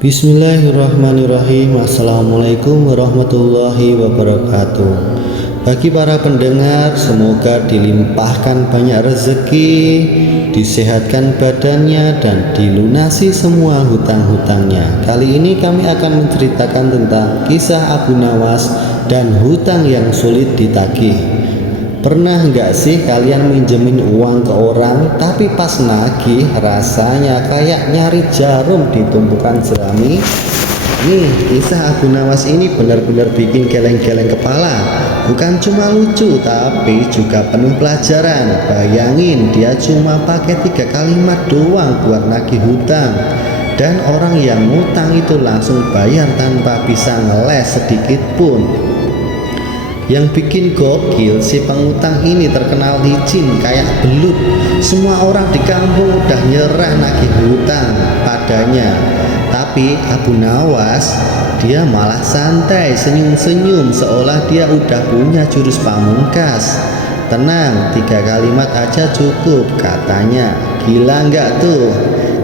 Bismillahirrahmanirrahim. Assalamualaikum warahmatullahi wabarakatuh. Bagi para pendengar, semoga dilimpahkan banyak rezeki, disehatkan badannya, dan dilunasi semua hutang-hutangnya. Kali ini kami akan menceritakan tentang kisah Abu Nawas dan hutang yang sulit ditagih. Pernah nggak sih kalian minjemin uang ke orang, tapi pas nagih rasanya kayak nyari jarum di tumpukan jerami? Nih, kisah Abu Nawas ini benar-benar bikin geleng-geleng kepala. Bukan cuma lucu, tapi juga penuh pelajaran. Bayangin, dia cuma pakai 3 kalimat doang buat nagih hutang. Dan orang yang ngutang itu langsung bayar tanpa bisa ngeles sedikit pun. Yang bikin gokil, si pengutang ini terkenal licin kayak belut. Semua orang di kampung udah nyerah nagih hutang padanya. Tapi Abu Nawas, dia malah santai, senyum-senyum seolah dia udah punya jurus pamungkas. Tenang, 3 kalimat aja cukup, katanya. Gila nggak tuh?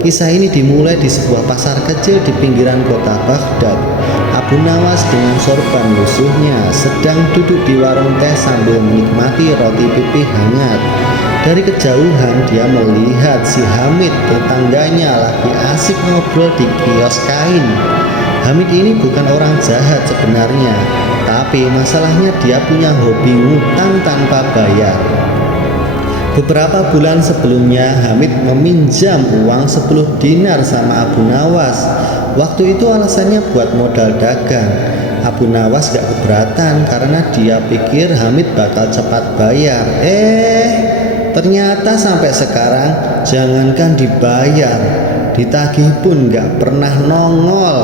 Kisah ini dimulai di sebuah pasar kecil di pinggiran kota Baghdad. Abu Nawas dengan sorban musuhnya sedang duduk di warung teh sambil menikmati roti pipi hangat. Dari kejauhan dia melihat si Hamid, tetangganya, lagi asik ngobrol di kios kain. Hamid ini bukan orang jahat sebenarnya, tapi masalahnya dia punya hobi ngutang tanpa bayar. Beberapa bulan sebelumnya Hamid meminjam uang 10 dinar sama Abu Nawas. Waktu itu alasannya buat modal dagang. Abu Nawas gak keberatan karena dia pikir Hamid bakal cepat bayar. Ternyata sampai sekarang jangankan dibayar, ditagih pun gak pernah nongol.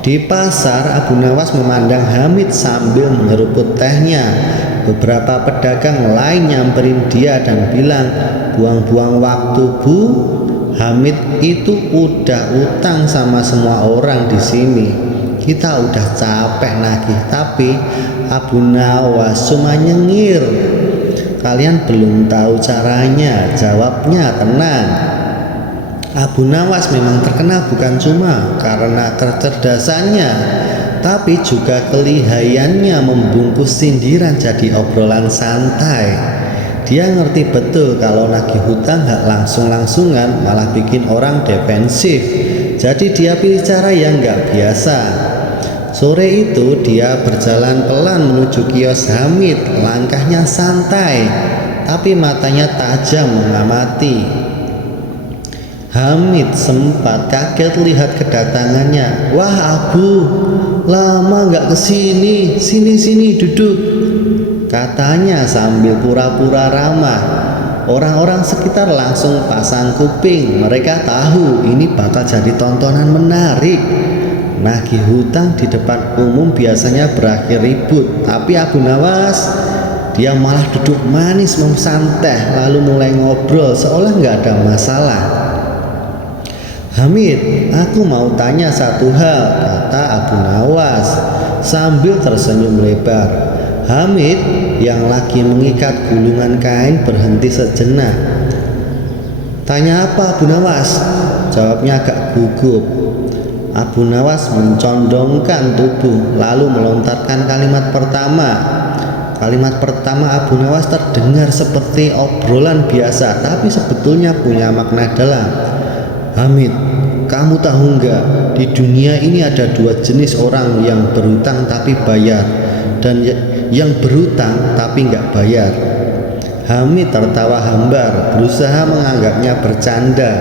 Di pasar, Abu Nawas memandang Hamid sambil menyeruput tehnya. Beberapa pedagang lain nyamperin dia dan bilang, "Buang-buang waktu, Bu. Hamid itu udah utang sama semua orang di sini. Kita udah capek nagih." Tapi Abu Nawas cuma nyengir. "Kalian belum tahu caranya," jawabnya tenang. Abu Nawas memang terkenal bukan cuma karena kecerdasannya, tapi juga kelihayannya membungkus sindiran jadi obrolan santai. Dia ngerti betul kalau nagih hutang gak langsung-langsungan malah bikin orang defensif. Jadi dia pilih cara yang gak biasa. Sore itu dia berjalan pelan menuju kios Hamid. Langkahnya santai, tapi matanya tajam mengamati. Hamid sempat kaget lihat kedatangannya. "Wah Abu, lama gak kesini. Sini duduk," katanya sambil pura-pura ramah. Orang-orang sekitar langsung pasang kuping. Mereka tahu ini bakal jadi tontonan menarik. Nagih hutang di depan umum biasanya berakhir ribut, tapi Abu Nawas, dia malah duduk manis santai lalu mulai ngobrol seolah gak ada masalah. "Hamid, aku mau tanya satu hal," kata Abu Nawas sambil tersenyum lebar. Hamid yang lagi mengikat gulungan kain berhenti sejenak. "Tanya apa, Abu Nawas?" jawabnya agak gugup. Abu Nawas mencondongkan tubuh lalu melontarkan kalimat pertama. Kalimat pertama Abu Nawas terdengar seperti obrolan biasa, tapi sebetulnya punya makna dalam. "Hamid, kamu tahu nggak, di dunia ini ada 2 jenis orang, yang berhutang tapi bayar, dan yang berhutang tapi nggak bayar." Hamid tertawa hambar, berusaha menganggapnya bercanda.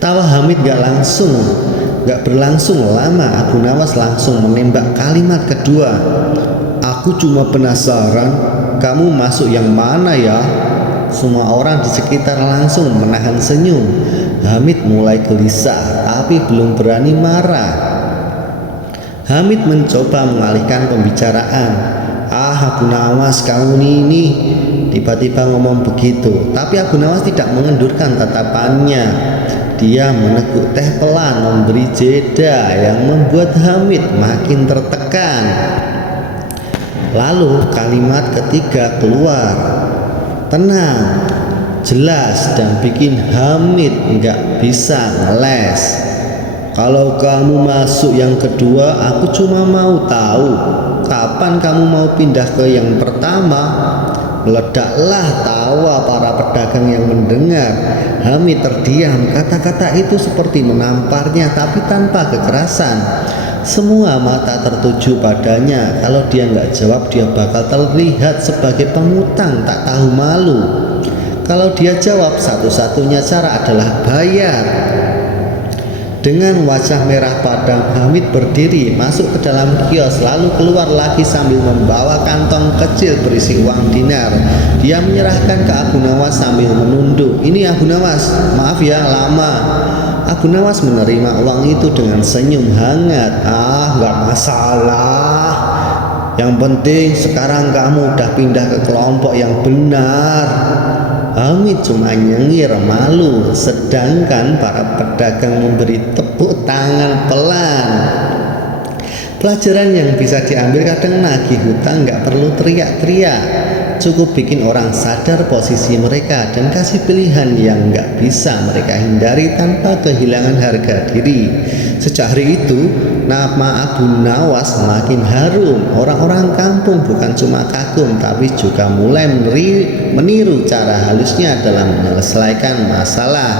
Tawa Hamid gak berlangsung lama. Abu Nawas langsung menembak kalimat kedua. "Aku cuma penasaran, kamu masuk yang mana ya?" Semua orang di sekitar langsung menahan senyum. Hamid mulai gelisah, tapi belum berani marah. Hamid mencoba mengalihkan pembicaraan. "Abu Nawas, kamu ini," tiba-tiba ngomong begitu. Tapi Abu Nawas tidak mengendurkan tatapannya. Dia meneguk teh pelan, memberi jeda yang membuat Hamid makin tertekan. Lalu kalimat ketiga keluar. Tenang, jelas, dan bikin Hamid nggak bisa ngeles. Kalau kamu masuk yang kedua, aku cuma mau tahu kapan kamu mau pindah ke yang pertama. Meledaklah tawa para pedagang yang mendengar. Hamid terdiam. Kata-kata itu seperti menamparnya, tapi tanpa kekerasan. Semua mata tertuju padanya. Kalau dia nggak jawab, dia bakal terlihat sebagai pengutang tak tahu malu. Kalau dia jawab, satu-satunya cara adalah bayar. Dengan wajah merah padam, Hamid berdiri, masuk ke dalam kios, lalu keluar lagi sambil membawa kantong kecil berisi uang dinar. Dia menyerahkan ke Abu Nawas sambil menunduk. Ini Abu Nawas, maaf ya lama. Abu Nawas menerima uang itu dengan senyum hangat. Nggak masalah. Yang penting sekarang kamu udah pindah ke kelompok yang benar. Hamid cuma nyengir malu, sedangkan para pedagang memberi tepuk tangan pelan. Pelajaran yang bisa diambil, kadang nagih hutang nggak perlu teriak-teriak, cukup bikin orang sadar posisi mereka dan kasih pilihan yang nggak bisa mereka hindari tanpa kehilangan harga diri. Sejak hari itu, nama Abu Nawas semakin harum. Orang-orang kampung bukan cuma kagum, tapi juga mulai meniru cara halusnya dalam menyelesaikan masalah.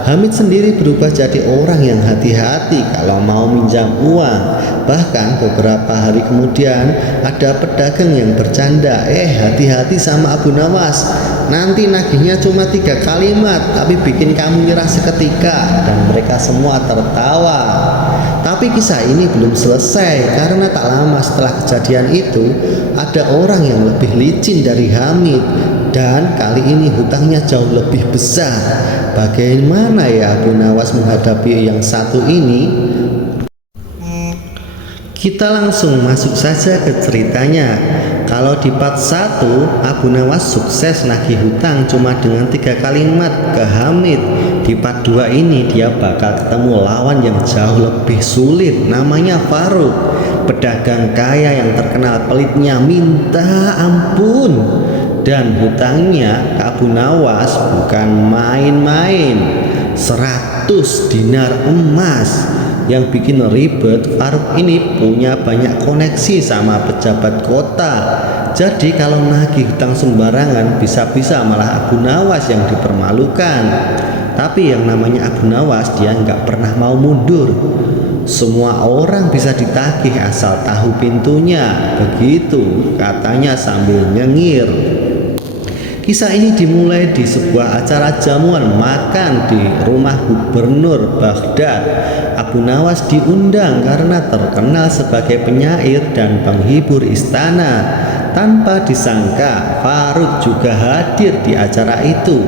Hamid sendiri berubah jadi orang yang hati-hati kalau mau minjam uang. Bahkan beberapa hari kemudian ada pedagang yang bercanda, hati-hati sama Abu Nawas, nanti nagihnya cuma 3 kalimat tapi bikin kamu nyerah seketika. Dan mereka semua tertawa. Tapi kisah ini belum selesai, karena tak lama setelah kejadian itu ada orang yang lebih licin dari Hamid, dan kali ini hutangnya jauh lebih besar. Bagaimana ya Abu Nawas menghadapi yang satu ini? Kita langsung masuk saja ke ceritanya. Kalau di part 1, Abu Nawas sukses nagih hutang cuma dengan 3 kalimat ke Hamid. Di part 2 ini dia bakal ketemu lawan yang jauh lebih sulit, namanya Faruk, pedagang kaya yang terkenal pelitnya minta ampun. Dan hutangnya ke Abu Nawas bukan main-main, 100 dinar emas. Yang bikin ribet, Faruk ini punya banyak koneksi sama pejabat kota. Jadi kalau nagih hutang sembarangan, bisa-bisa malah Abu Nawas yang dipermalukan. Tapi yang namanya Abu Nawas, dia nggak pernah mau mundur. Semua orang bisa ditagih asal tahu pintunya. Begitu katanya sambil nyengir. Kisah ini dimulai di sebuah acara jamuan makan di rumah Gubernur Baghdad. Abu Nawas diundang karena terkenal sebagai penyair dan penghibur istana. Tanpa disangka, Faruk juga hadir di acara itu.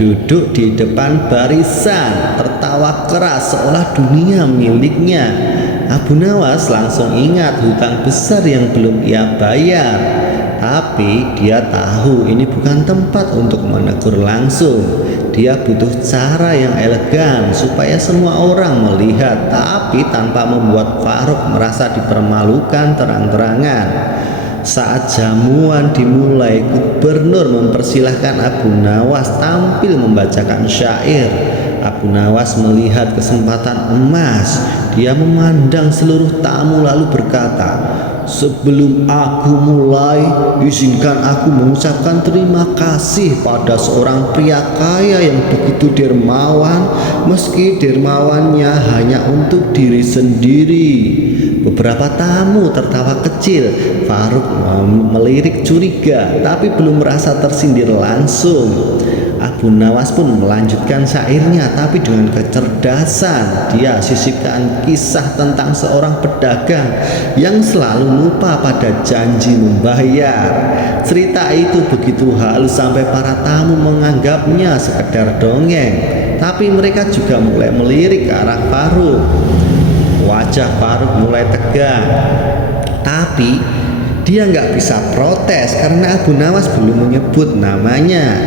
Duduk di depan barisan, tertawa keras seolah dunia miliknya. Abu Nawas langsung ingat hutang besar yang belum ia bayar. Tapi dia tahu ini bukan tempat untuk menegur langsung. Dia butuh cara yang elegan supaya semua orang melihat, tapi tanpa membuat Faruk merasa dipermalukan terang-terangan. Saat jamuan dimulai, Gubernur mempersilahkan Abu Nawas tampil membacakan syair. Abu Nawas melihat kesempatan emas. Dia memandang seluruh tamu lalu berkata, "Sebelum aku mulai, izinkan aku mengucapkan terima kasih pada seorang pria kaya yang begitu dermawan, meski dermawannya hanya untuk diri sendiri." Beberapa tamu tertawa kecil. Faruk melirik curiga, tapi belum merasa tersindir langsung. Abu Nawas pun melanjutkan syairnya, tapi dengan kecerdasan. Dia sisipkan kisah tentang seorang pedagang yang selalu lupa pada janji membayar. Cerita itu begitu halus sampai para tamu menganggapnya sekedar dongeng, tapi mereka juga mulai melirik ke arah Faruk. Wajah Faruk mulai tegang, tapi dia nggak bisa protes karena Abu Nawas belum menyebut namanya.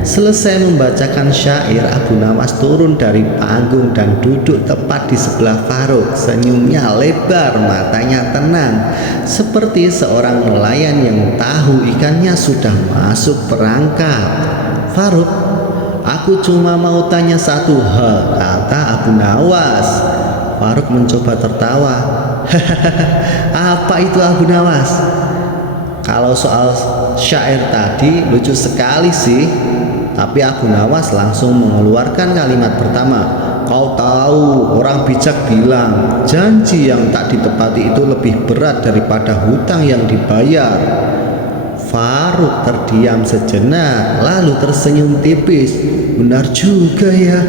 Selesai membacakan syair, Abu Nawas turun dari panggung dan duduk tepat di sebelah Faruk. Senyumnya lebar, matanya tenang, seperti seorang nelayan yang tahu ikannya sudah masuk perangkap. "Faruk, aku cuma mau tanya satu hal," kata Abu Nawas. Faruk mencoba tertawa. Apa itu Abu Nawas? Kalau soal syair tadi lucu sekali sih. Tapi Abu Nawas langsung mengeluarkan kalimat pertama. Kau tahu, orang bijak bilang janji yang tak ditepati itu lebih berat daripada hutang yang dibayar. Faruk terdiam sejenak, lalu tersenyum tipis. Benar juga ya,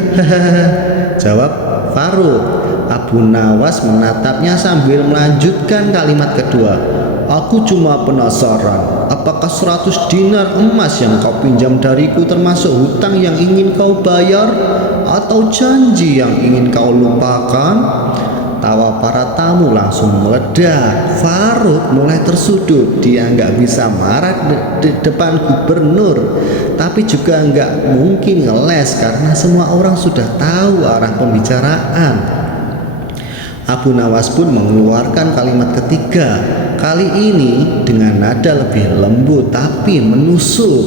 jawab Faruk. Abu Nawas menatapnya sambil melanjutkan kalimat kedua. Aku cuma penasaran, apakah 100 dinar emas yang kau pinjam dariku termasuk hutang yang ingin kau bayar atau janji yang ingin kau lupakan? Tawa para tamu langsung meledak. Faruk mulai tersudut. Dia nggak bisa marah di depan gubernur, tapi juga nggak mungkin ngeles karena semua orang sudah tahu arah pembicaraan. Abu Nawas pun mengeluarkan kalimat ketiga, kali ini dengan nada lebih lembut tapi menusuk.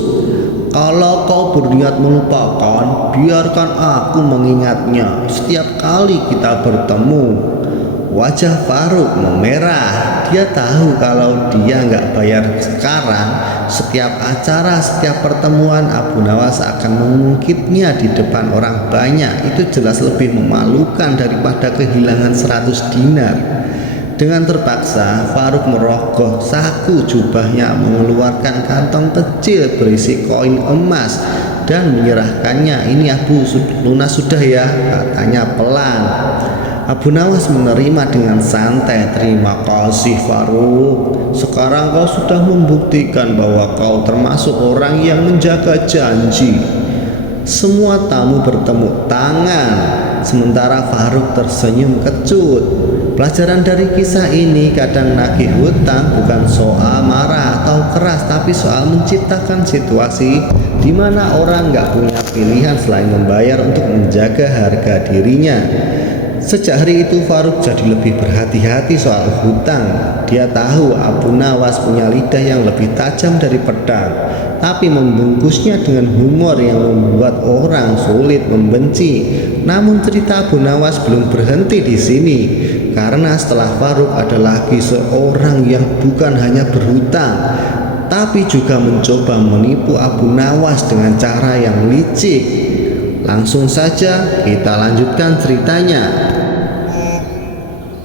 Kalau kau berniat melupakan, biarkan aku mengingatnya setiap kali kita bertemu. Wajah Faruk memerah. Dia tahu kalau dia nggak bayar sekarang, setiap acara, setiap pertemuan Abu Nawas akan mengungkitnya di depan orang banyak. Itu jelas lebih memalukan daripada kehilangan 100 dinar. Dengan terpaksa Faruk merogoh saku jubahnya, mengeluarkan kantong kecil berisi koin emas dan menyerahkannya. Ini Abu, lunas sudah ya, katanya pelan. Abu Nawas menerima dengan santai. Terima kasih Faruk. Sekarang kau sudah membuktikan bahwa kau termasuk orang yang menjaga janji. Semua tamu bertepuk tangan, sementara Faruk tersenyum kecut. Pelajaran dari kisah ini, kadang nagih hutang bukan soal marah atau keras, tapi soal menciptakan situasi di mana orang nggak punya pilihan selain membayar untuk menjaga harga dirinya. Sejak hari itu Faruk jadi lebih berhati-hati soal hutang. Dia tahu Abu Nawas punya lidah yang lebih tajam dari pedang, tapi membungkusnya dengan humor yang membuat orang sulit membenci. Namun cerita Abu Nawas belum berhenti di sini, karena setelah Faruk ada lagi seorang yang bukan hanya berhutang, tapi juga mencoba menipu Abu Nawas dengan cara yang licik. Langsung saja kita lanjutkan ceritanya.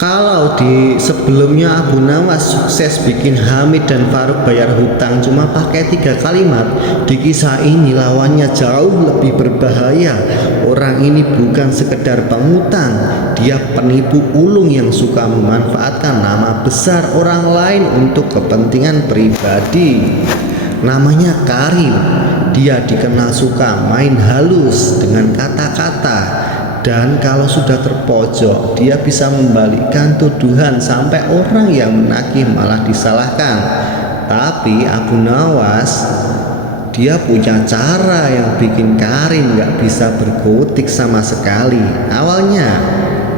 Kalau di sebelumnya Abu Nawas sukses bikin Hamid dan Faruk bayar hutang cuma pakai 3 kalimat, di kisah ini lawannya jauh lebih berbahaya. Orang ini bukan sekedar pengutang, dia penipu ulung yang suka memanfaatkan nama besar orang lain untuk kepentingan pribadi. Namanya Karim. Dia dikenal suka main halus dengan kata-kata. Dan kalau sudah terpojok, dia bisa membalikkan tuduhan sampai orang yang menagih malah disalahkan. Tapi Abu Nawas, dia punya cara yang bikin Karim gak bisa berkutik sama sekali. Awalnya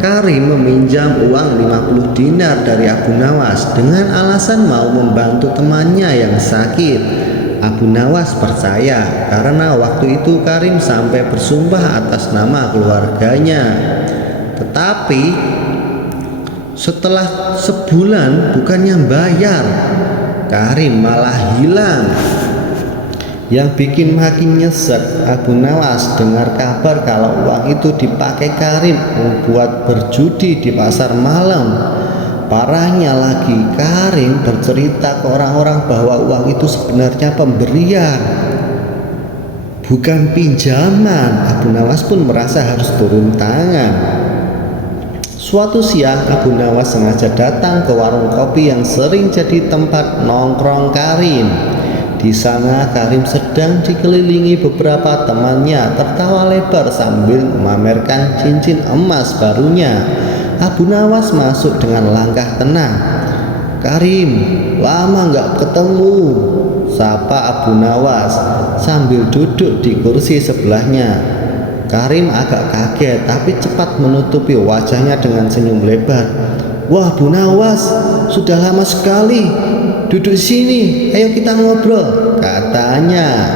Karim meminjam uang 50 dinar dari Abu Nawas dengan alasan mau membantu temannya yang sakit. Abu Nawas percaya karena waktu itu Karim sampai bersumpah atas nama keluarganya. Tetapi setelah sebulan bukannya bayar, Karim malah hilang. Yang bikin makin nyesek, Abu Nawas dengar kabar kalau uang itu dipakai Karim membuat berjudi di pasar malam. Parahnya lagi, Karim bercerita ke orang-orang bahwa uang itu sebenarnya pemberian, bukan pinjaman. Abu Nawas pun merasa harus turun tangan. Suatu siang Abu Nawas sengaja datang ke warung kopi yang sering jadi tempat nongkrong Karim. Di sana Karim sedang dikelilingi beberapa temannya tertawa lebar sambil memamerkan cincin emas barunya. Abu Nawas masuk dengan langkah tenang. Karim, lama nggak ketemu, sapa Abu Nawas sambil duduk di kursi sebelahnya. Karim agak kaget tapi cepat menutupi wajahnya dengan senyum lebar. Wah Abu Nawas, sudah lama sekali. Duduk sini, ayo kita ngobrol, katanya.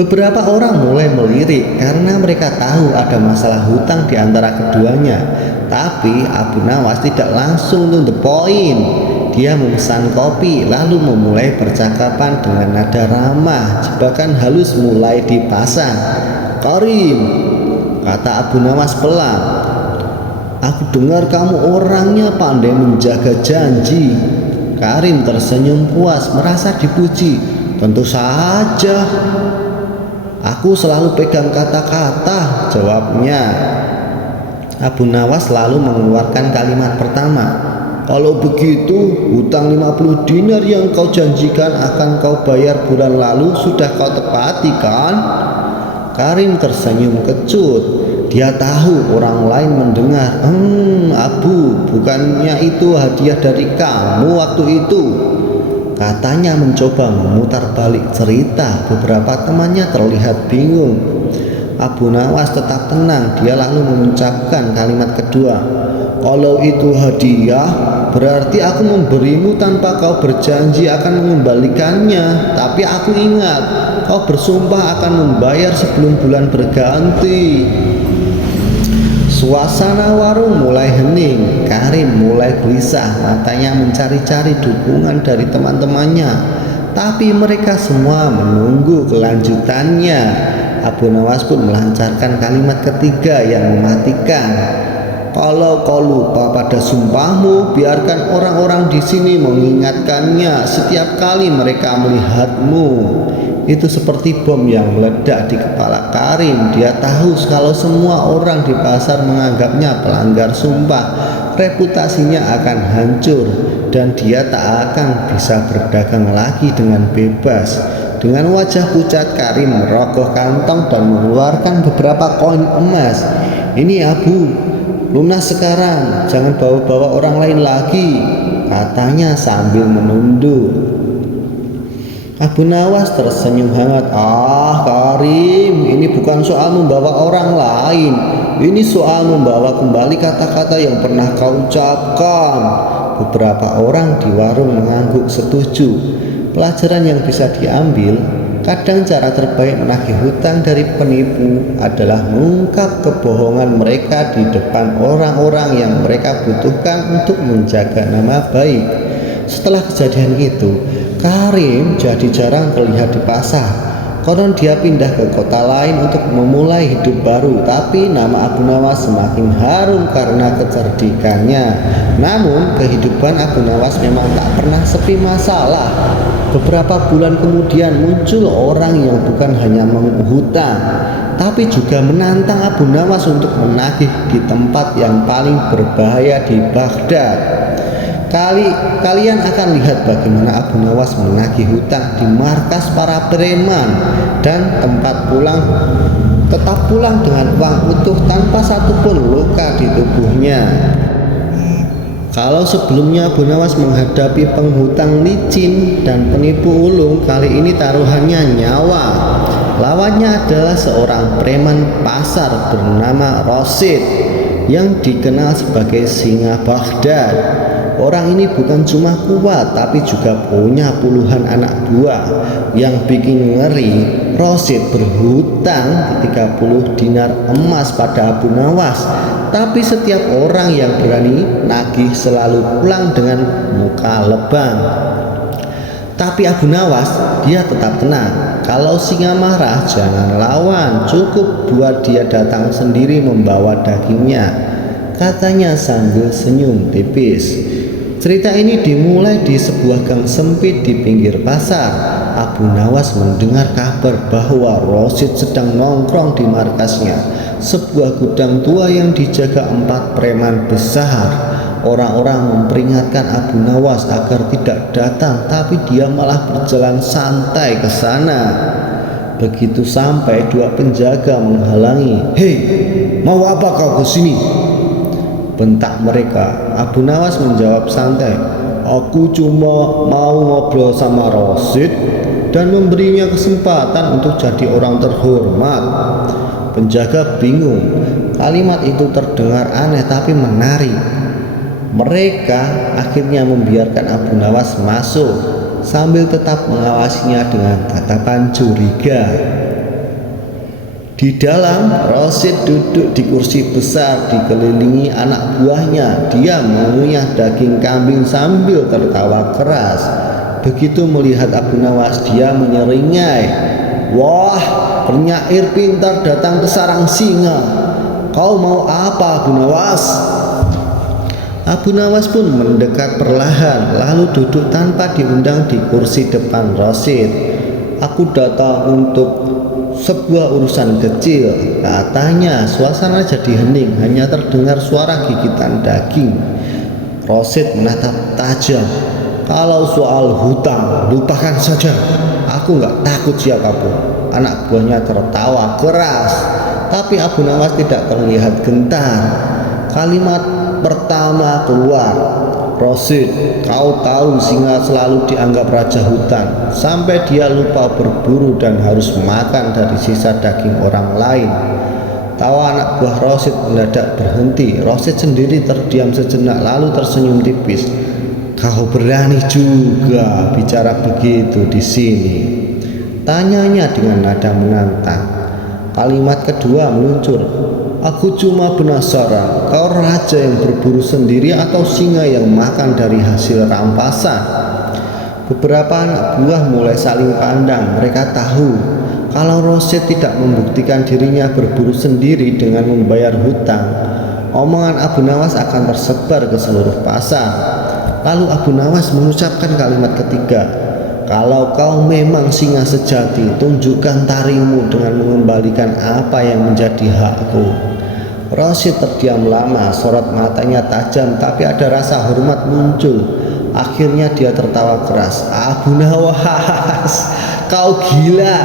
Beberapa orang mulai melirik karena mereka tahu ada masalah hutang di antara keduanya. Tapi Abu Nawas tidak langsung to the point. Dia memesan kopi lalu memulai percakapan dengan nada ramah. Jebakan halus mulai dipasang. "Karim," kata Abu Nawas pelan, "aku dengar kamu orangnya pandai menjaga janji." Karim tersenyum puas, merasa dipuji. "Tentu saja, aku selalu pegang kata-kata," jawabnya. Abu Nawas lalu mengeluarkan kalimat pertama. "Kalau begitu, hutang 50 dinar yang kau janjikan akan kau bayar bulan lalu sudah kau tepati kan?" Karim tersenyum kecut. Dia tahu orang lain mendengar. Abu, bukannya itu hadiah dari kamu waktu itu?" Katanya mencoba memutar balik cerita. Beberapa temannya terlihat bingung. Abu Nawas tetap tenang. Dia lalu mengucapkan kalimat kedua. "Kalau itu hadiah, berarti aku memberimu tanpa kau berjanji akan mengembalikannya. Tapi aku ingat, kau bersumpah akan membayar sebelum bulan berganti." Suasana warung mulai hening. Karim mulai gelisah, matanya mencari-cari dukungan dari teman-temannya. Tapi mereka semua menunggu kelanjutannya. Abu Nawas pun melancarkan kalimat ketiga yang mematikan. "Kalau kau lupa pada sumpahmu, biarkan orang-orang di sini mengingatkannya setiap kali mereka melihatmu." Itu seperti bom yang meledak di kepala Karim. Dia tahu kalau semua orang di pasar menganggapnya pelanggar sumpah, reputasinya akan hancur dan dia tak akan bisa berdagang lagi dengan bebas. Dengan wajah pucat, Karim merogoh kantong dan mengeluarkan beberapa koin emas. "Ini Abu, lunas sekarang, jangan bawa-bawa orang lain lagi," katanya sambil menunduk. Abu Nawas tersenyum hangat. Karim, ini bukan soal membawa orang lain. Ini soal membawa kembali kata-kata yang pernah kau ucapkan." Beberapa orang di warung mengangguk setuju. Pelajaran yang bisa diambil, kadang cara terbaik menagih hutang dari penipu adalah mengungkap kebohongan mereka di depan orang-orang yang mereka butuhkan untuk menjaga nama baik. Setelah kejadian itu, Karim jadi jarang terlihat di pasar. Konon dia pindah ke kota lain untuk memulai hidup baru. Tapi nama Abu Nawas semakin harum karena kecerdikannya. Namun kehidupan Abu Nawas memang tak pernah sepi masalah. Beberapa bulan kemudian muncul orang yang bukan hanya menghutang, tapi juga menantang Abu Nawas untuk menagih di tempat yang paling berbahaya di Baghdad. Kalian akan lihat bagaimana Abu Nawas menagih hutang di markas para preman dan tetap pulang dengan uang utuh tanpa satupun luka di tubuhnya. Kalau sebelumnya Abu Nawas menghadapi penghutang licin dan penipu ulung, kali ini taruhannya nyawa. Lawannya adalah seorang preman pasar bernama Rosid yang dikenal sebagai singa Baghdad. Orang ini bukan cuma kuat tapi juga punya puluhan anak buah. Yang bikin ngeri, Rosid berhutang 30 dinar emas pada Abu Nawas. Tapi setiap orang yang berani nagih selalu pulang dengan muka lebam. Tapi Abu Nawas, dia tetap tenang. Kalau singa marah jangan lawan, cukup buat dia datang sendiri membawa dagingnya, katanya sambil senyum tipis. Cerita ini dimulai di sebuah gang sempit di pinggir pasar. Abu Nawas mendengar kabar bahwa Rosid sedang nongkrong di markasnya, sebuah gudang tua yang dijaga 4 preman besar. Orang-orang memperingatkan Abu Nawas agar tidak datang, tapi dia malah berjalan santai ke sana. Begitu sampai, 2 penjaga menghalangi. "Hei, mau apa kau ke sini?" bentak mereka. Abu Nawas menjawab santai, "Aku cuma mau ngobrol sama Rosid dan memberinya kesempatan untuk jadi orang terhormat." Penjaga bingung. Kalimat itu terdengar aneh tapi menarik. Mereka akhirnya membiarkan Abu Nawas masuk sambil tetap mengawasinya dengan tatapan curiga. Di dalam, Rosid duduk di kursi besar dikelilingi anak buahnya. Dia mengunyah daging kambing sambil tertawa keras. Begitu melihat Abu Nawas, dia menyeringai, "Wah, penyair pintar datang ke sarang singa. Kau mau apa, Abu Nawas?" Abu Nawas pun mendekat perlahan, lalu duduk tanpa diundang di kursi depan Rosid. "Aku datang untuk sebuah urusan kecil," katanya. Suasana jadi hening, hanya terdengar suara gigitan daging. Rosid menatap tajam. "Kalau soal hutang, lupakan saja. Aku nggak takut siapapun." Anak buahnya tertawa keras, tapi Abu Nawas tidak terlihat gentar. Kalimat pertama keluar, "Rosid, kau tahu singa selalu dianggap raja hutan sampai dia lupa berburu dan harus makan dari sisa daging orang lain." Tawa anak buah Rosid mendadak berhenti. Rosid sendiri terdiam sejenak lalu tersenyum tipis. "Kau berani juga bicara begitu di sini?" tanyanya dengan nada menantang. Kalimat kedua meluncur, "Aku cuma penasaran, kau raja yang berburu sendiri atau singa yang makan dari hasil rampasan?" Beberapa anak buah mulai saling pandang. Mereka tahu kalau Rosid tidak membuktikan dirinya berburu sendiri dengan membayar hutang, omongan Abu Nawas akan tersebar ke seluruh pasar. Lalu Abu Nawas mengucapkan kalimat ketiga, "Kalau kau memang singa sejati, tunjukkan taringmu dengan mengembalikan apa yang menjadi hakku." Rosid terdiam lama, sorot matanya tajam, tapi ada rasa hormat muncul. Akhirnya dia tertawa keras. "Abu Nawas, kau gila,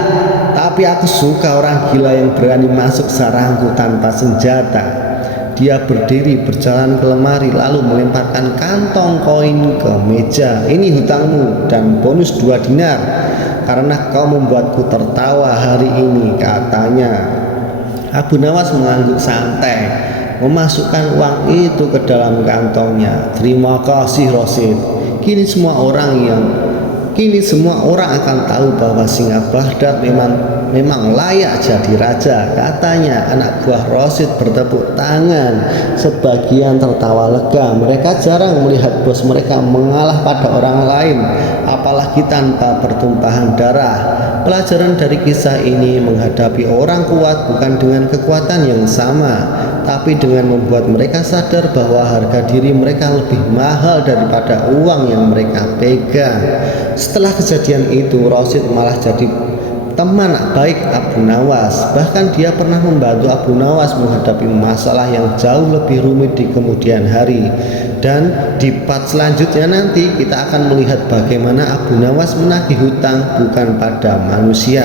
tapi aku suka orang gila yang berani masuk sarangku tanpa senjata." Dia berdiri, berjalan ke lemari, lalu melemparkan kantong koin ke meja. "Ini hutangmu dan bonus 2 dinar karena kau membuatku tertawa hari ini," katanya. Abu Nawas mengangguk santai, memasukkan uang itu ke dalam kantongnya. "Terima kasih, Rosid. Kini semua orang akan tahu bahwa singa Baghdad memang layak jadi raja," katanya. Anak buah Rosid bertepuk tangan. Sebagian tertawa lega. Mereka jarang melihat bos mereka mengalah pada orang lain, apalagi tanpa pertumpahan darah. Pelajaran dari kisah ini, menghadapi orang kuat bukan dengan kekuatan yang sama, tapi dengan membuat mereka sadar bahwa harga diri mereka lebih mahal daripada uang yang mereka pegang. Setelah kejadian itu, Rosid malah jadi teman baik Abu Nawas. Bahkan dia pernah membantu Abu Nawas menghadapi masalah yang jauh lebih rumit di kemudian hari. Dan di part selanjutnya nanti kita akan melihat bagaimana Abu Nawas menagih hutang bukan pada manusia,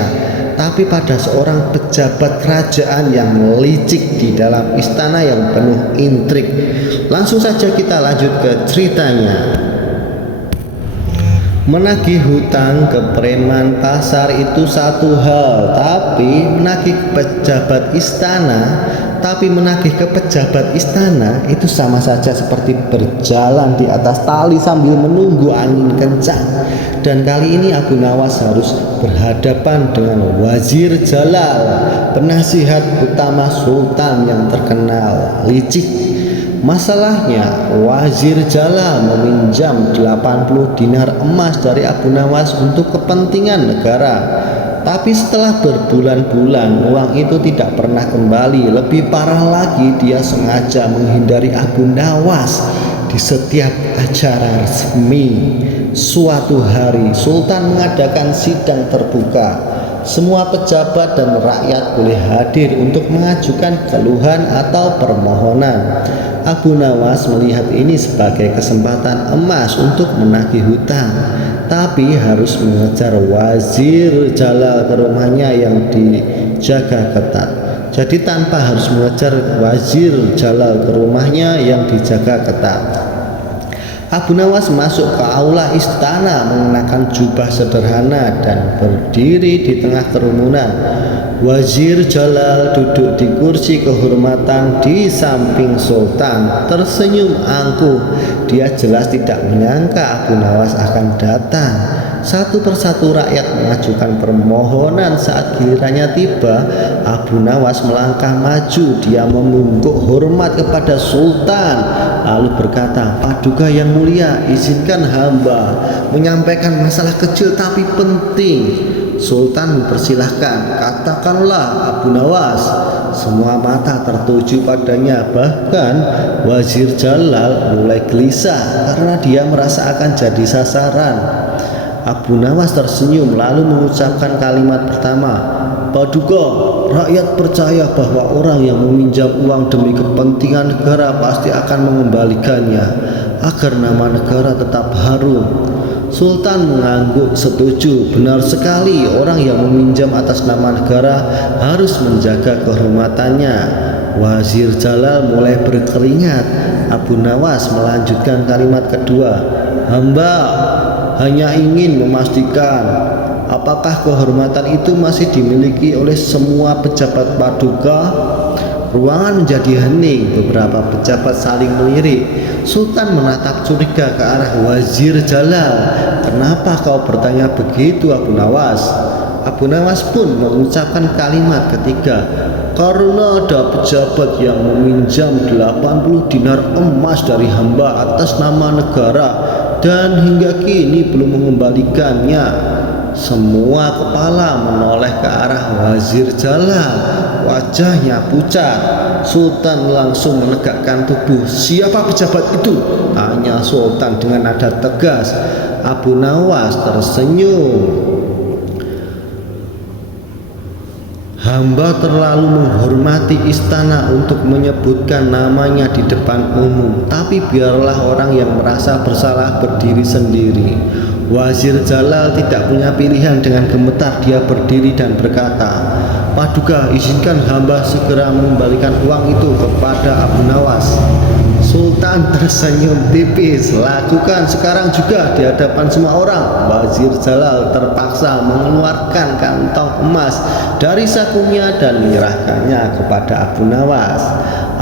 tapi pada seorang pejabat kerajaan yang licik di dalam istana yang penuh intrik. Langsung saja kita lanjut ke ceritanya. Menagih hutang ke preman pasar itu satu hal, tapi menagih ke pejabat istana itu sama saja seperti berjalan di atas tali sambil menunggu angin kencang. Dan kali ini Abu Nawas harus berhadapan dengan Wazir Jalal, penasihat utama sultan yang terkenal licik. Masalahnya, Wazir Jalal meminjam 80 dinar emas dari Abu Nawas untuk kepentingan negara. Tapi setelah berbulan-bulan uang itu tidak pernah kembali. Lebih parah lagi, dia sengaja menghindari Abu Nawas di setiap acara resmi. Suatu hari Sultan mengadakan sidang terbuka. Semua pejabat dan rakyat boleh hadir untuk mengajukan keluhan atau permohonan. Abu Nawas melihat ini sebagai kesempatan emas untuk menagih hutang, tapi harus mengejar Wazir Jalal ke rumahnya yang dijaga ketat. Jadi tanpa harus mengejar Wazir Jalal ke rumahnya yang dijaga ketat, Abu Nawas masuk ke aula istana mengenakan jubah sederhana dan berdiri di tengah kerumunan. Wazir Jalal duduk di kursi kehormatan di samping sultan, tersenyum angkuh. Dia jelas tidak menyangka Abu Nawas akan datang. Satu persatu rakyat mengajukan permohonan. Saat gilirannya tiba, Abu Nawas melangkah maju. Dia menungguk hormat kepada Sultan, lalu berkata, "Paduka yang mulia, izinkan hamba menyampaikan masalah kecil tapi penting." Sultan mempersilahkan. "Katakanlah Abu Nawas." Semua mata tertuju padanya, bahkan Wazir Jalal mulai gelisah karena dia merasa akan jadi sasaran. Abu Nawas tersenyum lalu mengucapkan kalimat pertama, "Paduka, rakyat percaya bahwa orang yang meminjam uang demi kepentingan negara pasti akan mengembalikannya agar nama negara tetap harum." Sultan mengangguk setuju. "Benar sekali, orang yang meminjam atas nama negara harus menjaga kehormatannya." Wazir Jalal mulai berkeringat. Abu Nawas melanjutkan kalimat kedua, "Hamba hanya ingin memastikan apakah kehormatan itu masih dimiliki oleh semua pejabat paduka?" Ruangan menjadi hening. Beberapa pejabat saling melirik. Sultan menatap curiga ke arah Wazir Jalal. "Kenapa kau bertanya begitu, Abu Nawas?" Abu Nawas pun mengucapkan kalimat ketiga, "Karena ada pejabat yang meminjam 80 dinar emas dari hamba atas nama negara dan hingga kini belum mengembalikannya." Semua kepala menoleh ke arah Wazir Jalal. Wajahnya pucat. Sultan langsung menegakkan tubuh. "Siapa pejabat itu?" tanya Sultan dengan nada tegas. Abu Nawas tersenyum. "Hamba terlalu menghormati istana untuk menyebutkan namanya di depan umum, tapi biarlah orang yang merasa bersalah berdiri sendiri." Wazir Jalal tidak punya pilihan. Dengan gemetar dia berdiri dan berkata, "Paduka, izinkan hamba segera mengembalikan uang itu kepada Abu Nawas." Sultan tersenyum tipis. "Lakukan sekarang juga di hadapan semua orang." Wazir Jalal terpaksa mengeluarkan kantong emas dari sakunya dan menyerahkannya kepada Abu Nawas.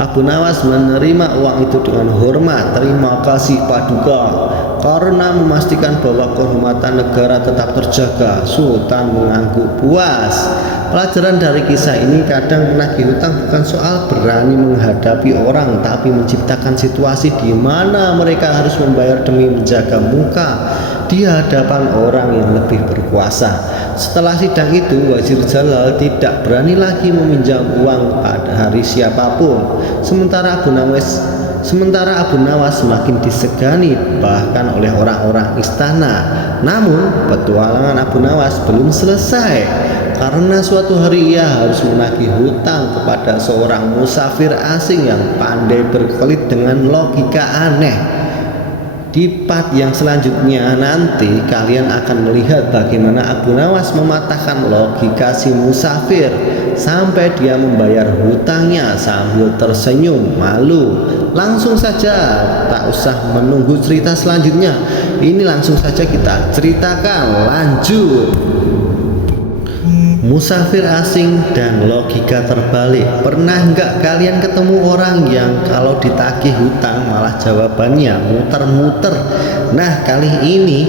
Abu Nawas menerima uang itu dengan hormat. "Terima kasih paduka." Karena memastikan bahwa kehormatan negara tetap terjaga, Sultan mengangguk puas. Pelajaran dari kisah ini, kadang menagih hutang bukan soal berani menghadapi orang, tapi menciptakan situasi di mana mereka harus membayar demi menjaga muka di hadapan orang yang lebih berkuasa. Setelah sidang itu, Wazir Jalal tidak berani lagi meminjam uang pada hari siapapun. Sementara Abu Nawas semakin disegani bahkan oleh orang-orang istana. Namun petualangan Abu Nawas belum selesai, karena suatu hari ia harus menagih hutang kepada seorang musafir asing yang pandai berkelit dengan logika aneh. Di part yang selanjutnya nanti kalian akan melihat bagaimana Abu Nawas mematahkan logika si musafir sampai dia membayar hutangnya sambil tersenyum malu. Langsung saja, tak usah menunggu cerita selanjutnya. Ini langsung saja kita ceritakan, lanjut. Musafir asing dan logika terbalik. Pernah nggak kalian ketemu orang yang kalau ditagih hutang malah jawabannya muter-muter? Nah, kali ini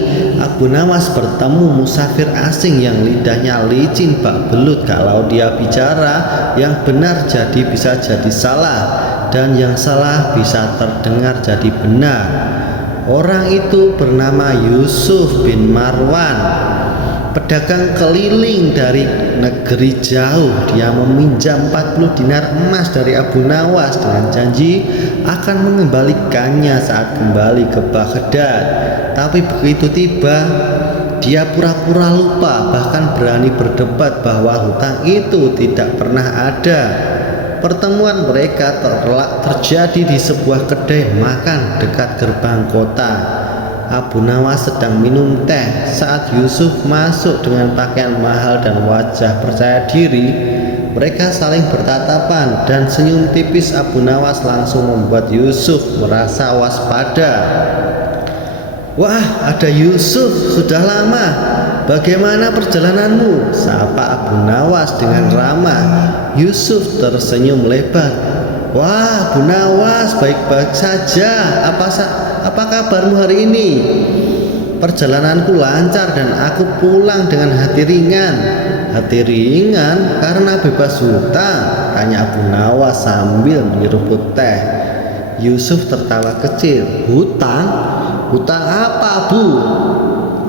Abu Nawas bertemu musafir asing yang lidahnya licin bak belut. Kalau dia bicara, yang benar bisa jadi salah, dan yang salah bisa terdengar jadi benar. Orang itu bernama Yusuf bin Marwan, pedagang keliling dari negeri jauh. Dia meminjam 40 dinar emas dari Abu Nawas dengan janji akan mengembalikannya saat kembali ke Baghdad. Tapi begitu tiba, dia pura-pura lupa, bahkan berani berdebat bahwa hutang itu tidak pernah ada. Pertemuan mereka terjadi di sebuah kedai makan dekat gerbang kota. Abu Nawas sedang minum teh saat Yusuf masuk dengan pakaian mahal dan wajah percaya diri. Mereka saling bertatapan dan senyum tipis Abu Nawas langsung membuat Yusuf merasa waspada. "Wah, ada Yusuf, sudah lama. Bagaimana perjalananmu?" sapa Abu Nawas dengan ramah. Yusuf tersenyum lebar. "Wah, Abu Nawas, baik-baik saja. Apa kabarmu hari ini?" perjalananku lancar dan aku pulang dengan hati ringan. Hati ringan karena bebas hutang, tanya Abu Nawas sambil menyeruput teh. Yusuf tertawa kecil. Hutang? Hutang apa, Bu?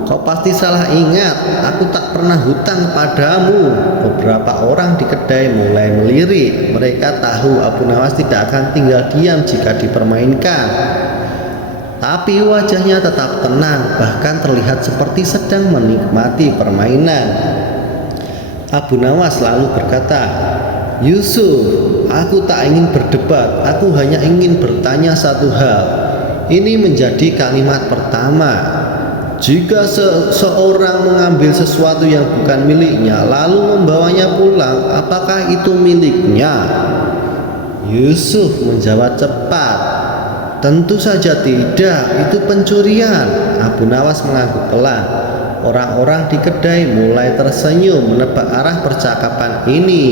Kau pasti salah ingat, aku tak pernah hutang padamu. Beberapa orang di kedai mulai melirik. Mereka tahu Abu Nawas tidak akan tinggal diam jika dipermainkan. Tapi wajahnya tetap tenang, bahkan terlihat seperti sedang menikmati permainan. Abu Nawas lalu berkata, Yusuf, aku tak ingin berdebat, aku hanya ingin bertanya satu hal. Ini menjadi kalimat pertama. Jika seseorang mengambil sesuatu yang bukan miliknya lalu membawanya pulang, apakah itu miliknya? Yusuf menjawab cepat, tentu saja tidak, itu pencurian. Abu Nawas mengangguk pelan. Orang-orang di kedai mulai tersenyum menebak arah percakapan ini.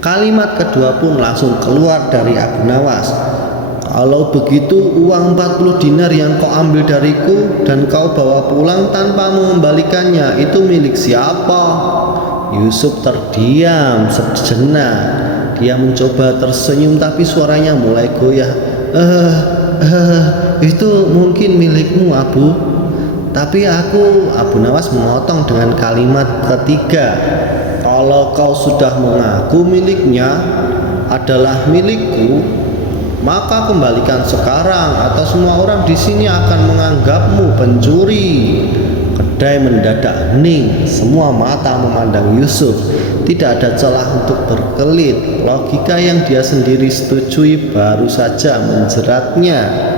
Kalimat kedua pun langsung keluar dari Abu Nawas. Kalau begitu uang 40 dinar yang kau ambil dariku dan kau bawa pulang tanpa mengembalikannya itu milik siapa? Yusuf terdiam sejenak. Dia mencoba tersenyum tapi suaranya mulai goyah. Itu mungkin milikmu, Abu. Tapi Abu Nawas memotong dengan kalimat ketiga. Kalau kau sudah mengaku miliknya adalah milikku, maka kembalikan sekarang atau semua orang di sini akan menganggapmu pencuri. Kedai mendadak hening, semua mata memandang Yusuf. Tidak ada celah untuk berkelit. Logika yang dia sendiri setujui baru saja menjeratnya.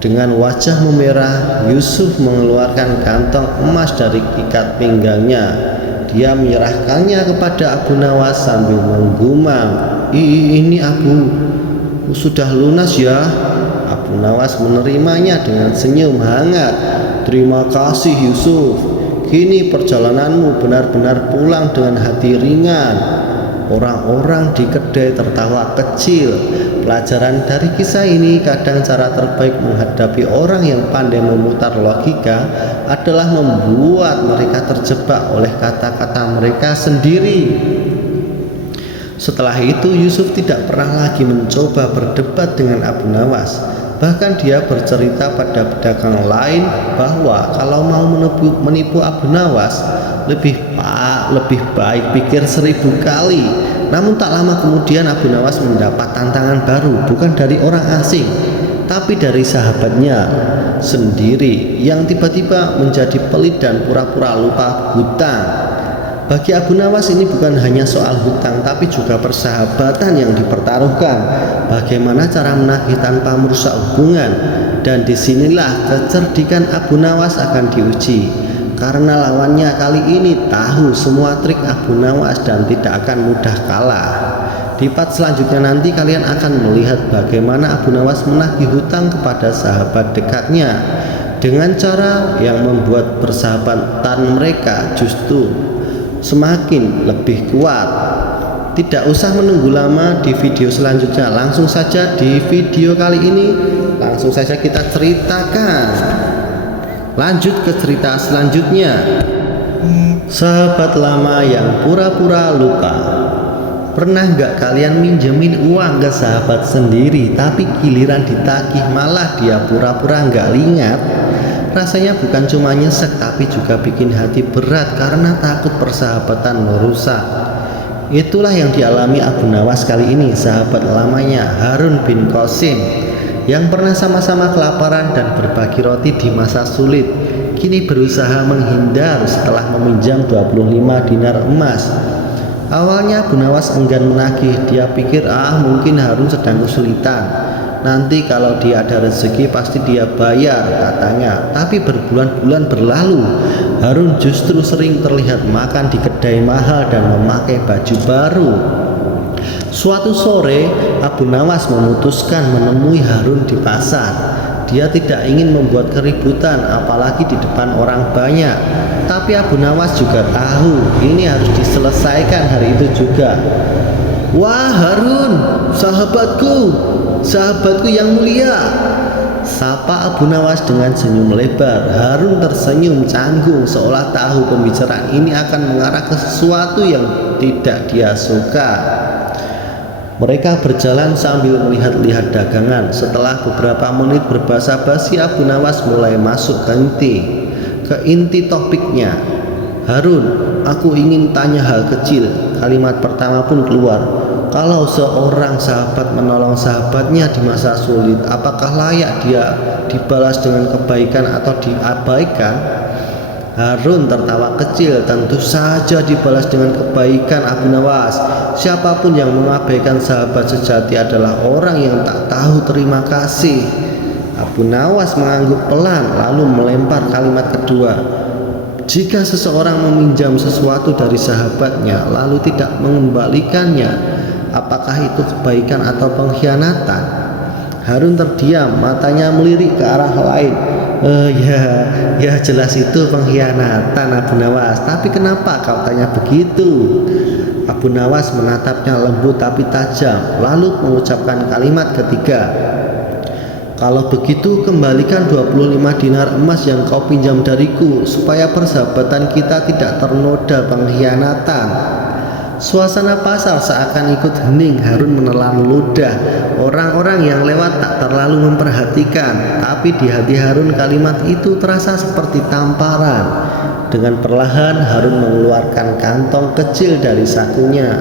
Dengan wajah memerah, Yusuf mengeluarkan kantong emas dari ikat pinggangnya. Dia menyerahkannya kepada Abu Nawas sambil menggumam, Ini Abu, sudah lunas ya. Abu Nawas menerimanya dengan senyum hangat. Terima kasih Yusuf. Kini perjalananmu benar-benar pulang dengan hati ringan. Orang-orang di kedai tertawa kecil. Pelajaran dari kisah ini, kadang cara terbaik menghadapi orang yang pandai memutar logika adalah membuat mereka terjebak oleh kata-kata mereka sendiri. Setelah itu Yusuf tidak pernah lagi mencoba berdebat dengan Abu Nawas. Bahkan dia bercerita pada pedagang lain bahwa kalau mau menipu Abu Nawas lebih baik pikir 1000 kali. Namun tak lama kemudian Abu Nawas mendapat tantangan baru, bukan dari orang asing tapi dari sahabatnya sendiri yang tiba-tiba menjadi pelit dan pura-pura lupa hutang. Bagi Abu Nawas ini bukan hanya soal hutang tapi juga persahabatan yang dipertaruhkan. Bagaimana cara menagih tanpa merusak hubungan? Dan disinilah kecerdikan Abu Nawas akan diuji. Karena lawannya kali ini tahu semua trik Abu Nawas dan tidak akan mudah kalah. Di part selanjutnya nanti kalian akan melihat bagaimana Abu Nawas menagih hutang kepada sahabat dekatnya dengan cara yang membuat persahabatan mereka justru semakin lebih kuat. Tidak usah menunggu lama, di video selanjutnya langsung saja di video kali ini langsung saja kita ceritakan. Lanjut ke cerita selanjutnya. Sahabat lama yang pura-pura lupa. Pernah nggak kalian minjemin uang ke sahabat sendiri tapi giliran ditagih malah dia pura-pura nggak ingat? Rasanya bukan cuma nyesek tapi juga bikin hati berat karena takut persahabatan merusak. Itulah yang dialami Abu Nawas kali ini, sahabat lamanya Harun bin Qasim yang pernah sama-sama kelaparan dan berbagi roti di masa sulit. Kini berusaha menghindar setelah meminjam 25 dinar emas. Awalnya Abu Nawas enggan menagih, dia pikir mungkin Harun sedang kesulitan. Nanti kalau dia ada rezeki pasti dia bayar, katanya. Tapi berbulan-bulan berlalu, Harun justru sering terlihat makan di kedai mahal dan memakai baju baru. Suatu sore Abu Nawas memutuskan menemui Harun di pasar. Dia tidak ingin membuat keributan apalagi di depan orang banyak. Tapi Abu Nawas juga tahu ini harus diselesaikan hari itu juga. Wah Harun, sahabatku yang mulia, Sapa Abu Nawas dengan senyum lebar. Harun tersenyum canggung seolah tahu pembicaraan ini akan mengarah ke sesuatu yang tidak dia suka. Mereka berjalan sambil melihat-lihat dagangan. Setelah beberapa menit berbasa-basi, Abu Nawas mulai masuk ke inti topiknya. Harun, aku ingin tanya hal kecil. Kalimat pertama pun keluar. Kalau seorang sahabat menolong sahabatnya di masa sulit, apakah layak dia dibalas dengan kebaikan atau diabaikan? Harun tertawa kecil. Tentu saja dibalas dengan kebaikan, Abu Nawas. Siapapun yang mengabaikan sahabat sejati adalah orang yang tak tahu terima kasih. Abu Nawas mengangguk pelan lalu melempar kalimat kedua. Jika seseorang meminjam sesuatu dari sahabatnya lalu tidak mengembalikannya, apakah itu kebaikan atau pengkhianatan? Harun terdiam, matanya melirik ke arah lain. Ya jelas itu pengkhianatan, Abu Nawas. Tapi kenapa kau tanya begitu? Abu Nawas menatapnya lembut tapi tajam, lalu mengucapkan kalimat ketiga. Kalau begitu kembalikan 25 dinar emas yang kau pinjam dariku, supaya persahabatan kita tidak ternoda pengkhianatan. Suasana pasar seakan ikut hening. Harun menelan ludah. Orang-orang yang lewat tak terlalu memperhatikan, tapi di hati Harun kalimat itu terasa seperti tamparan. Dengan perlahan Harun mengeluarkan kantong kecil dari sakunya.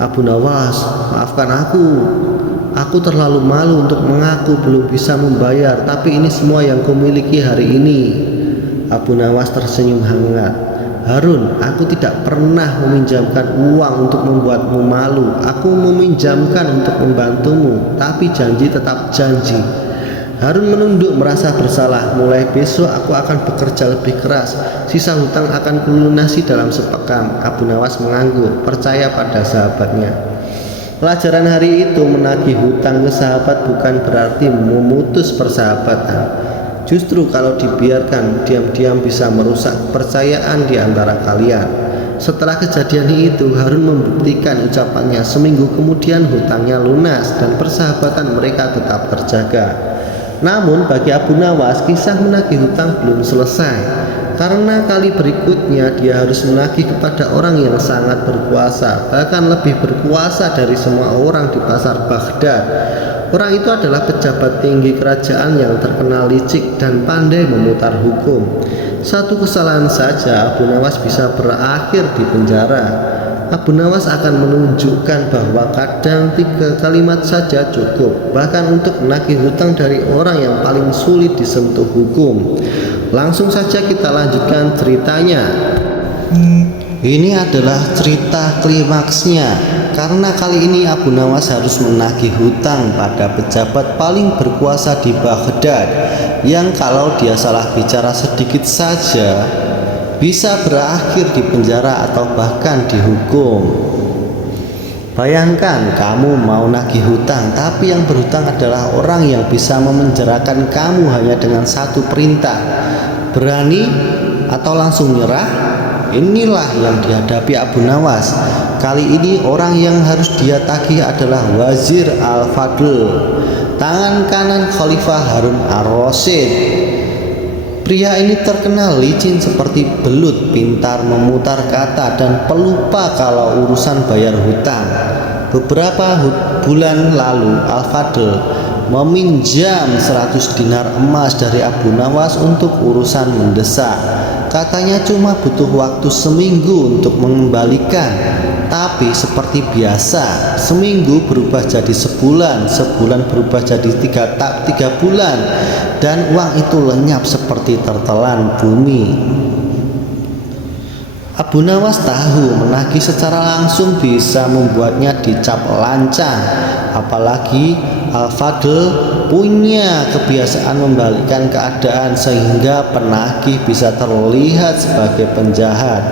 Abu Nawas, maafkan aku. Aku terlalu malu untuk mengaku belum bisa membayar, tapi ini semua yang kumiliki hari ini. Abu Nawas tersenyum hangat. Harun, aku tidak pernah meminjamkan uang untuk membuatmu malu. Aku meminjamkan untuk membantumu, tapi janji tetap janji. Harun menunduk merasa bersalah. Mulai besok aku akan bekerja lebih keras. Sisa hutang akan kulunasi dalam sepekan. Abu Nawas mengangguk, percaya pada sahabatnya. Pelajaran hari itu, menagih hutang ke sahabat bukan berarti memutus persahabatan. Justru kalau dibiarkan, diam-diam bisa merusak kepercayaan di antara kalian. Setelah kejadian itu, Harun membuktikan ucapannya. Seminggu kemudian hutangnya lunas dan persahabatan mereka tetap terjaga. Namun bagi Abu Nawas, kisah menagih hutang belum selesai. Karena kali berikutnya dia harus menagih kepada orang yang sangat berkuasa, bahkan lebih berkuasa dari semua orang di pasar Baghdad. Orang itu adalah pejabat tinggi kerajaan yang terkenal licik dan pandai memutar hukum. Satu kesalahan saja Abu Nawas bisa berakhir di penjara. Abu Nawas akan menunjukkan bahwa kadang 3 kalimat saja cukup, bahkan untuk menagih hutang dari orang yang paling sulit disentuh hukum. Langsung saja kita lanjutkan ceritanya. Ini adalah cerita klimaksnya. Karena kali ini Abu Nawas harus menagih hutang pada pejabat paling berkuasa di Baghdad, yang kalau dia salah bicara sedikit saja bisa berakhir di penjara atau bahkan dihukum. Bayangkan kamu mau nagih hutang, tapi yang berhutang adalah orang yang bisa memenjarakan kamu hanya dengan satu perintah. Berani atau langsung nyerah? Inilah yang dihadapi Abu Nawas. Kali ini orang yang harus dia tagih adalah Wazir Al-Fadl, tangan kanan Khalifah Harun Ar-Rasyid. Pria ini terkenal licin seperti belut, pintar memutar kata, dan pelupa kalau urusan bayar hutang. Beberapa bulan lalu Al-Fadl meminjam 100 dinar emas dari Abu Nawas untuk urusan mendesak. Katanya cuma butuh waktu seminggu untuk mengembalikan. Tapi seperti biasa, seminggu berubah jadi sebulan, sebulan berubah jadi 3 bulan, dan uang itu lenyap seperti tertelan bumi. Abu Nawas tahu menagih secara langsung bisa membuatnya dicap lancang. Apalagi Al-Fadl punya kebiasaan membalikkan keadaan sehingga penagih bisa terlihat sebagai penjahat.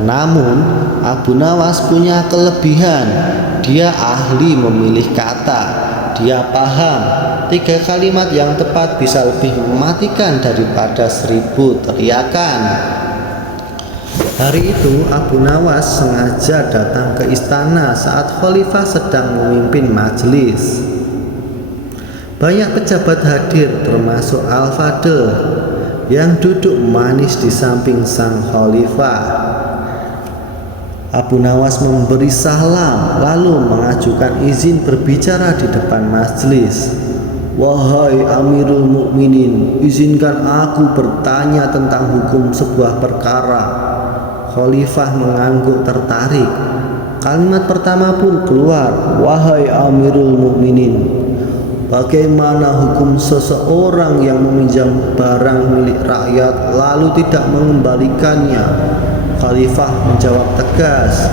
Namun Abu Nawas punya kelebihan. Dia ahli memilih kata. Dia paham 3 kalimat yang tepat bisa lebih mematikan daripada 1000 teriakan. Hari itu Abu Nawas sengaja datang ke istana saat Khalifah sedang memimpin majelis. Banyak pejabat hadir termasuk Al-Fadl yang duduk manis di samping sang khalifah. Abu Nawas memberi salam lalu mengajukan izin berbicara di depan majelis. Wahai Amirul Mukminin, izinkan aku bertanya tentang hukum sebuah perkara. Khalifah mengangguk tertarik. Kalimat pertama pun keluar, wahai Amirul Mukminin, bagaimana hukum seseorang yang meminjam barang milik rakyat lalu tidak mengembalikannya? Khalifah menjawab tegas,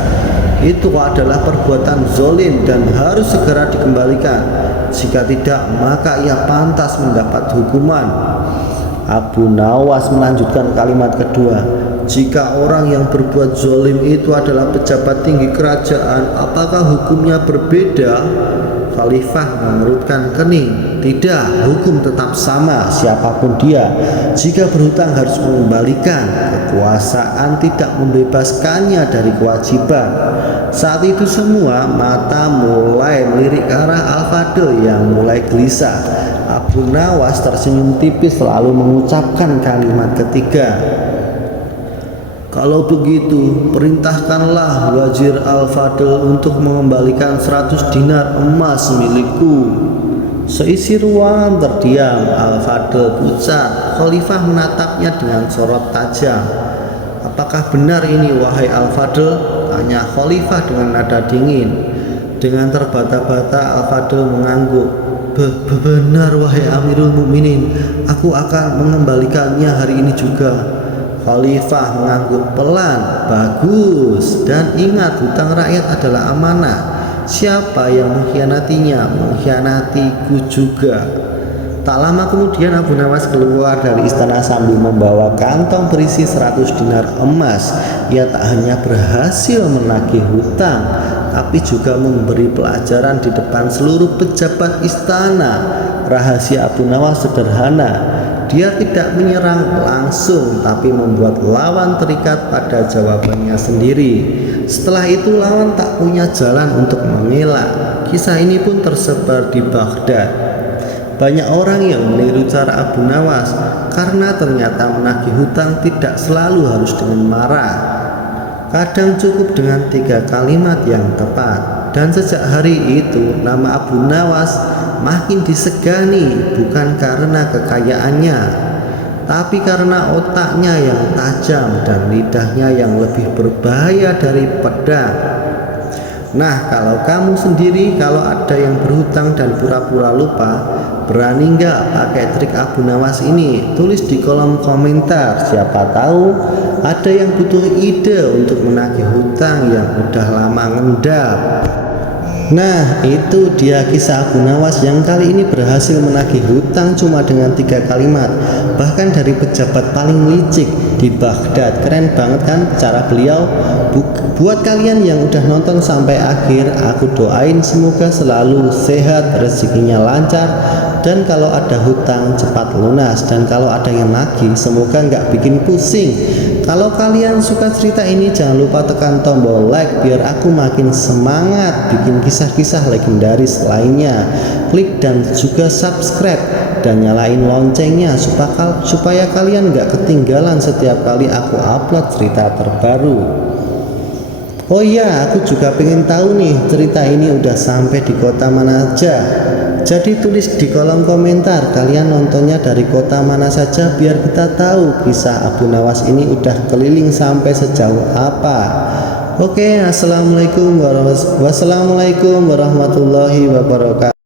itu adalah perbuatan zalim dan harus segera dikembalikan. Jika tidak, maka ia pantas mendapat hukuman. Abu Nawas melanjutkan kalimat kedua, jika orang yang berbuat zalim itu adalah pejabat tinggi kerajaan, apakah hukumnya berbeda? Khalifah mengerutkan kening. Tidak, hukum tetap sama siapapun dia. Jika berhutang harus mengembalikan. Kekuasaan tidak membebaskannya dari kewajiban. Saat itu semua mata mulai melirik ke arah Al-Fadl yang mulai gelisah. Abu Nawas tersenyum tipis lalu mengucapkan kalimat ketiga, kalau begitu, perintahkanlah Wazir Al-Fadl untuk mengembalikan 100 dinar emas milikku. Seisi ruangan terdiam. Al-Fadl pucat. Khalifah menatapnya dengan sorot tajam. Apakah benar ini, wahai Al-Fadl? Tanya Khalifah dengan nada dingin. Dengan terbata-bata Al-Fadl mengangguk. Benar, wahai Amirul Mukminin, aku akan mengembalikannya hari ini juga. Khalifah mengangguk pelan. Bagus, dan ingat, hutang rakyat adalah amanah. Siapa yang mengkhianatinya, mengkhianatiku juga. Tak lama kemudian Abu Nawas keluar dari istana sambil membawa kantong berisi 100 dinar emas. Ia tak hanya berhasil menagih hutang, tapi juga memberi pelajaran di depan seluruh pejabat istana. Rahasia Abu Nawas sederhana. Dia tidak menyerang langsung, tapi membuat lawan terikat pada jawabannya sendiri. Setelah itu lawan tak punya jalan untuk mengelak. Kisah ini pun tersebar di Baghdad. Banyak orang yang meniru cara Abu Nawas karena ternyata menagih hutang tidak selalu harus dengan marah. Kadang cukup dengan 3 kalimat yang tepat. Dan sejak hari itu nama Abu Nawas makin disegani, bukan karena kekayaannya, tapi karena otaknya yang tajam dan lidahnya yang lebih berbahaya dari pedang. Nah, kalau kamu sendiri, kalau ada yang berhutang dan pura-pura lupa, berani nggak pakai trik Abu Nawas ini? Tulis di kolom komentar. Siapa tahu ada yang butuh ide untuk menagih hutang yang udah lama ngendap. Nah, itu dia kisah Abu Nawas yang kali ini berhasil menagih hutang cuma dengan 3 kalimat, bahkan dari pejabat paling licik di Baghdad. Keren banget kan cara beliau? Buat kalian yang udah nonton sampai akhir, aku doain semoga selalu sehat, rezekinya lancar, dan kalau ada hutang cepat lunas, dan kalau ada yang nagih semoga nggak bikin pusing. Kalau kalian suka cerita ini, jangan lupa tekan tombol like biar aku makin semangat bikin kisah-kisah legendaris lainnya. Klik dan juga subscribe dan nyalain loncengnya supaya kalian gak ketinggalan setiap kali aku upload cerita terbaru. Oh iya, aku juga pengen tahu nih cerita ini udah sampai di kota mana aja. Jadi tulis di kolom komentar kalian nontonnya dari kota mana saja biar kita tahu kisah Abu Nawas ini udah keliling sampai sejauh apa. Oke, assalamualaikum warahmatullahi wabarakatuh.